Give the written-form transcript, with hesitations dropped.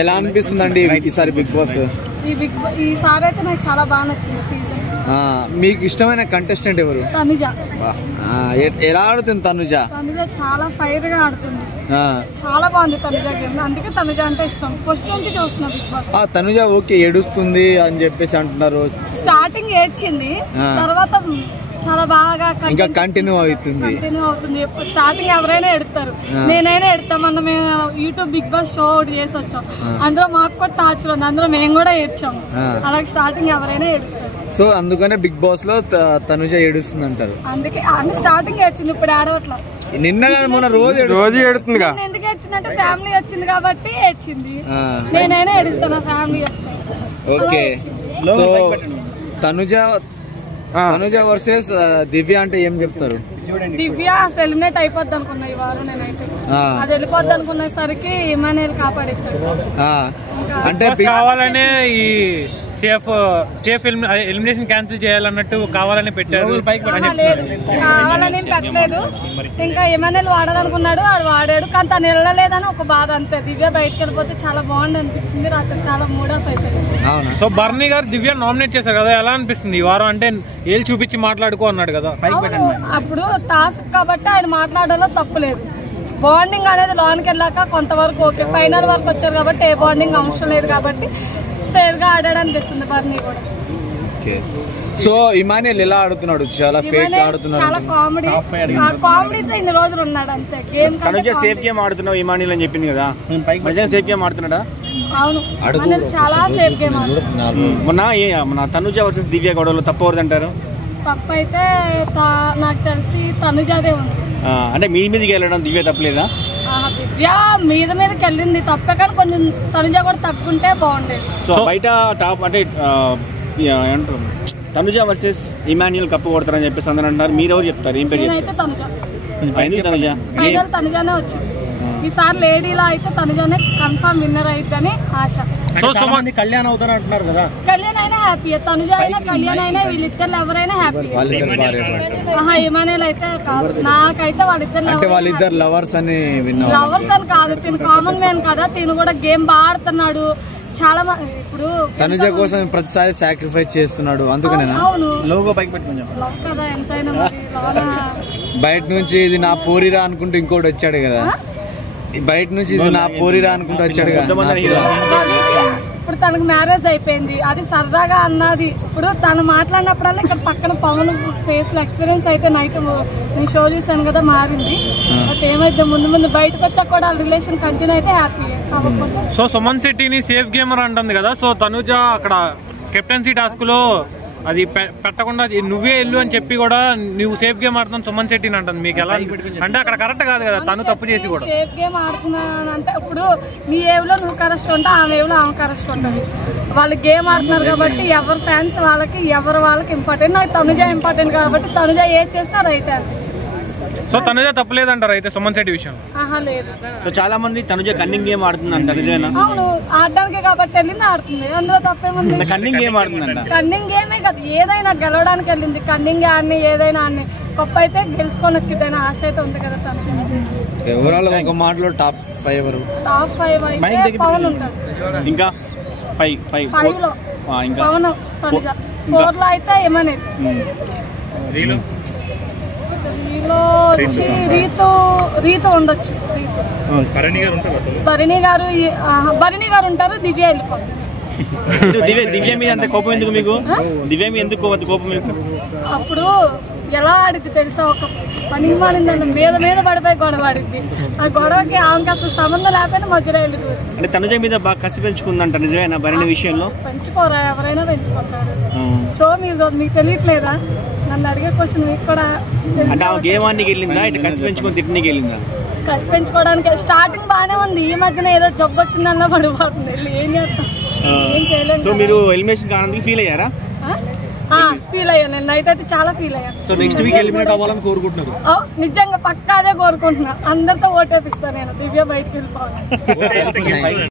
ఎలా అనిపిస్తుందండి ఈసారి బిగ్ బాస్? ఈసారి అయితే నాకు చాలా బాగా నచ్చింది సీజన్. మీకు ఇష్టమైన కంటెస్టెంట్ ఎవరు? తనుజ. ఎలా ఆడుతుంది తనుజ? తనుజ చాలా ఫైర్ గా ఆడుతుంది, చాలా బాగుంది తనుజ గేమ్. అందుకే తనుజ అంటే ఇష్టం. ఫస్ట్ నుంచి చూస్తున్నా బిగ్ బాస్. తనుజ ఓకే ఏడుస్తుంది అని చెప్పేసి అంటున్నారు. స్టార్టింగ్ ఏడ్చింది, తర్వాత చాలా బాగా ఇంకా కంటిన్యూ అవుతుంది. స్టార్టింగ్ ఎవరైనా ఎడతారు, నేనైనా ఎడతాం. మనం యూట్యూబ్ బిగ్ బాస్ షో ఒకటి చేసి వచ్చాం, అందులో మాకు కూడా టార్చర్ ఉంది, అందులో మేము కూడా ఏడ్చాము. అలాగే స్టార్టింగ్ ఎవరైనా ఏడుస్తారు. సో అందుకనే బిగ్ బాస్ లో తనుజ ఏడుస్తుంది అంటారు. అందుకే స్టార్టింగ్ ఏడ్చింది, ఇప్పుడు ఏడవట్లా. నిన్న మొన్న రోజు ఏడుతుంది. ఎందుకు ఏడ్చిందంటే ఫ్యామిలీ వచ్చింది కాబట్టి ఏడ్చింది. నేనైనా ఏడుస్తాను ఫ్యామిలీ వస్తే. ఓకే, సో తనుజ వర్సెస్ దివ్య అంటే ఏం చెప్తారు? దివ్య అసలు ఎలిమినేట్ అయిపోద్ది అనుకున్నా ఈ వారం. నేనైతే అది వెళ్ళిపోద్ది అనుకునేసరికి ఇమానుయల్ కాపాడేశాడు. అంటే కావాలనే ఈ సేఫ్ ఎలిమినేషన్ క్యాన్సిల్ చేయాలన్నట్టు కావాలని పెట్టారు. లేదు, కావాలని పెట్టలేదు. ఇంకా ఇమానుయల్ వాడాలనుకున్నాడు, వాడాడు. కానీ తను వెళ్ళలేదని ఒక బాధ అంతే. దివ్య బయటకు వెళ్ళిపోతే చాలా బాగుంది అనిపించింది. రాత్రి చాలా మూడప్ అయిపోయింది. సో బర్నీ గారు దివ్య నామినేట్ చేశారు కదా, ఎలా అనిపిస్తుంది ఈ వారం? అంటే ఏళ్ళు చూపించి మాట్లాడుకో అన్నాడు కదా. అప్పుడు టాస్క్ కాబట్టి ఆయన మాట్లాడడంలో తప్పులేదు. బాండింగ్ అనేది లోనికి వెళ్ళాక కొంతవరకు ఓకే. ఫైనల్ వరకు వచ్చారు కాబట్టి ఏ బాండింగ్ అవసరం లేదు కాబట్టి ఫేర్ గా ఆడాడు అనిపిస్తుంది బర్నీ కూడా. సో ఇమానుయల్ ఎలా ఆడుతున్నాడు? చాలా ఫేక్ ఆడుతున్నాడు, చాలా కామెడీతో ఇన్ని రోజులు ఉన్నాడు అంతే. గేమ్ సేఫ్ గేమ్ ఆడుతున్నావు ఇమానుయల్ అని చెప్పింది కదా, సేఫ్ గేమ్ ఆడుతున్నాడా? అవును, చాలా సేఫ్ గేమ్ ఆడుతున్నాడు. మొన్న తనుజ వర్సెస్ దివ్య గొడవలో తప్పు ఎవరిదంటారు? తప్పు అయితే నాకు తెలిసి తనుజాదే ఉంది. అంటే మీదికి వెళ్ళడం దివ్య తప్పలేదా? దివ్య మీదకి వెళ్ళింది తప్పే, కానీ కొంచెం తనుజ కూడా తప్పుకుంటే బాగుండేది. సో బయట టాప్ అంటే ఏమంటారు, తనుజ వర్సెస్ ఇమానుయల్ కప్పు కొడతారని చెప్పేసి అందరూ అంటారు. మీరు ఎవరు చెప్తారు? ఏం పేరు చెప్తారు? తనుజానే వచ్చింది ఈసారి. లేడీలో అయితే తనుజానే కన్ఫర్మ్ విన్నర్ అయిద్దని ఆశ. కళ్యాణ్ అవుతారు అంటున్నారు కదా. కళ్యాణ్ అయినా హ్యాపీ, తనుజ అయినా కళ్యాణ్ అయినా వీళ్ళిద్దరు ఎవరైనా హ్యాపీ. ఇమానుయల్ అయితే కాదు, నాకైతే వాళ్ళిద్దరు లవర్స్ అని లవర్స్ అని కాదు. తిను కామన్ మ్యాన్ కదా, తిను కూడా గేమ్ బాగా ఆడుతున్నాడు. చాలా ఇప్పుడు తనుజ కోసం ప్రతిసారి సాక్రిఫైస్ చేస్తున్నాడు, అందుకనేనా? లోగో పైకి కదా ఎంతైనా బయట నుంచి ఇది నా పోరిరా అనుకుంటూ ఇంకోటి వచ్చాడు కదా. బయట నుంచి ఇది నా పోరిరా అనుకుంటూ వచ్చాడు కదా. ఇప్పుడు తనకు మ్యారేజ్ అయిపోయింది, అది సరదాగా అన్నది. ఇప్పుడు తను మాట్లాడినప్పుడల్లా ఇక్కడ పక్కన పవన్ ఫేస్ లో ఎక్స్పీరియన్స్ అయితే నైట్ నేను షో చూసాను కదా మారింది. బట్ ఏమైతే ముందు ముందు బయటకు వచ్చాక కూడా రిలేషన్ కంటిన్యూ అయితే హ్యాపీ. సో సుమన్ శెట్టిని సేఫ్ గేమర్ అంటుంది కదా. సో తనుజ అక్కడ కెప్టెన్సీ టాస్క్ లో అది పెట్టకుండా నువ్వే వెళ్ళు అని చెప్పి కూడా నువ్వు సేఫ్ గేమ్ ఆడుతున్నావు సుమన్ శెట్టిని అంటుంది. మీకు ఎలా అంటే అక్కడ కరెక్ట్ కాదు కదా, తను తప్పు చేసి కూడా సేఫ్ గేమ్ ఆడుతున్నాను అంటే ఇప్పుడు నీ ఏవ్లో నువ్వు కరెస్ట్ ఉంటా, ఆమె ఏవ్లో ఆమె కరెస్ట్ ఉంటుంది. వాళ్ళు గేమ్ ఆడుతున్నారు కాబట్టి ఎవరి ఫ్యాన్స్ వాళ్ళకి వాళ్ళకి ఇంపార్టెంట్. నాకు తనుజ ఇంపార్టెంట్ కాబట్టి తనుజ ఏది చేసినా రైట్ అనిపించింది. సో తనుజ తప్పలేదంటారు అయితే సుమన్ శెట్టి విషయం? లేదు. సో చాలా మంది తనుజ కన్నింగ్ గేమ్ ఆడుతుందంట, నిజమేనా? అవును, ఆడడానికి కాబట్టి వెళ్ళింది, ఆడుతుంది. అందులో తప్పేముంది? కన్నింగ్ గేమ్ ఆడుతుందంట. కన్నింగ్ గేమే కదా, ఏదైనా గెలవడానికి వెళ్ళింది. కన్నింగ్ ఆడిని ఏదైనా ఆడిని గొప్ప అయితే గెలుచుకొని వచ్చిందని ఆశ అయితే ఉంది కదా తనకి. ఓవరాల్ ఒక మాటలో టాప్ 5 ఎవరు? టాప్ 5 అయితే పవన్ ఉంటాడు. ఇంకా 5 లో పవన్, తనుజ. 4 లో అయితే ఇమానుయల్. రీతు ఉండొచ్చు. భరణి గారు ఉంటారు. దివ్య వెళ్ళిపోతారు. దివ్య మీద అంత కోపం ఎందుకు మీకు? దివ్య మీద ఎందుకు కోపం మీకు? అప్పుడు ఎలా ఆడిద్ది తెలుసా, ఒక పని మానిందని మీద పడిపోయి గొడవ ఆడిద్ది. ఆ గొడవకి ఆమెకి అసలు సంబంధం లేకపోయినా మధ్యలో వెళ్ళిపోతుంది. అంటే తనుజ మీద బాగా కసి పెంచుకుందంట, నిజమేనా? భరణి విషయంలో పెంచుకోరా, ఎవరైనా పెంచుకుంటారు. సో మీకు తెలియట్లేదా? నన్ను అడిగే క్వశ్చన్ మీకు కూడా. అంటే ఆ గేమ్ ఆనికి వెళ్ళిందా, ఇట్లా కసి పెంచుకొని తిట్టనికి వెళ్ళిందా? కసి పెంచుకోవడానికి స్టార్టింగ్ బాగానే ఉంది, ఈ మధ్యన ఏదో జబ్బు వచ్చిందన్న పడిపోతుంది. ఏం చేస్తాం, ఏం చేయలేదు. సో మీరు ఎలిమినేషన్ కానందుకు ఫీల్ అయ్యారా? ఫీల్ అయ్యాను, నేను నైట్ అయితే చాలా ఫీల్ అయ్యాను. సో నెక్స్ట్ వీక్ ఎలిమినేట్ అవ్వాలని కోరుకుంటున్నారు? నిజంగా పక్కా అదే కోరుకుంటున్నా. అందరితో ఓటేపిస్తాను నేను, దివ్య బయటకు వెళ్ళిపోవాలి.